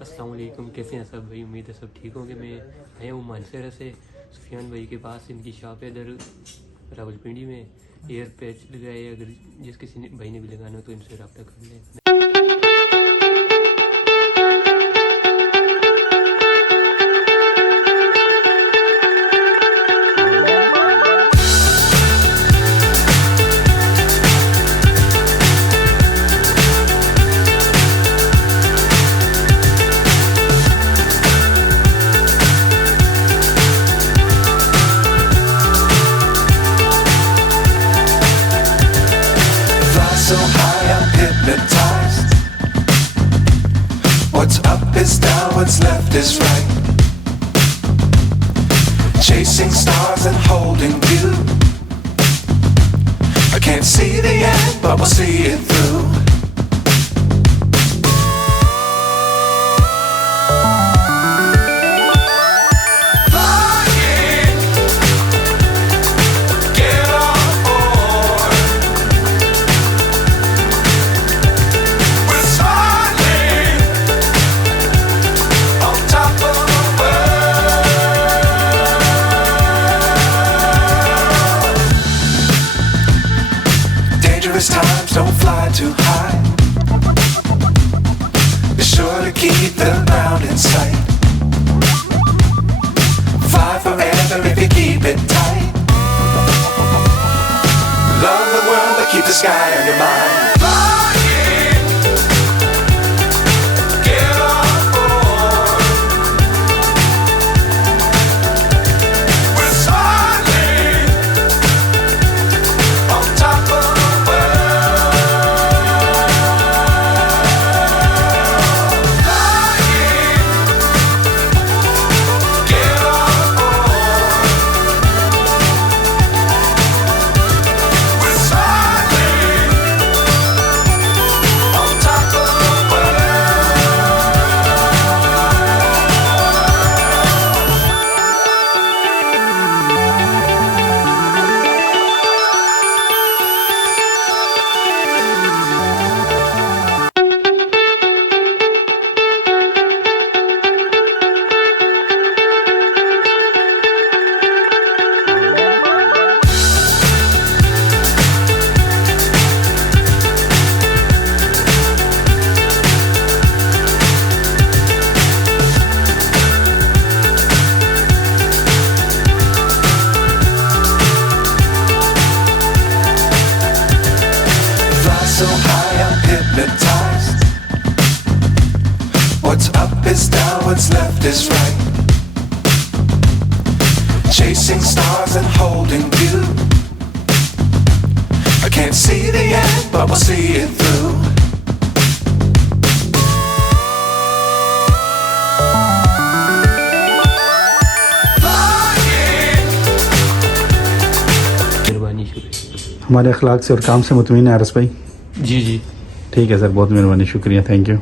अस्सलाम वालेकुम, कैसे हैं सब भाई? उम्मीद है सब ठीक होंगे। मैं आया हूँ मानसरा से सुफियान भाई के पास। इनकी शॉप है इधर रावलपिंडी में। एयर पैच लगाए, अगर जिस किसी ने भाई ने भी लगाना हो तो इनसे रब्ता कर लें। So high, I'm hypnotized. What's up is down, what's left is right. Chasing stars and holding you. I can't see the end, but we'll see it through. Times don't fly too high. Be sure to keep the ground in sight. Fly forever if you keep it tight. Love the world, but keep the sky on your mind. So high, I'm hypnotized. What's up is down, what's left is right. Chasing stars and holding you. I can't see the end, but we'll see it through. हमारे अखलाक से और काम से मुतमईन है अरस भाई? जी जी, ठीक है sir, बहुत मेहरबानी, शुक्रिया, थैंक यू।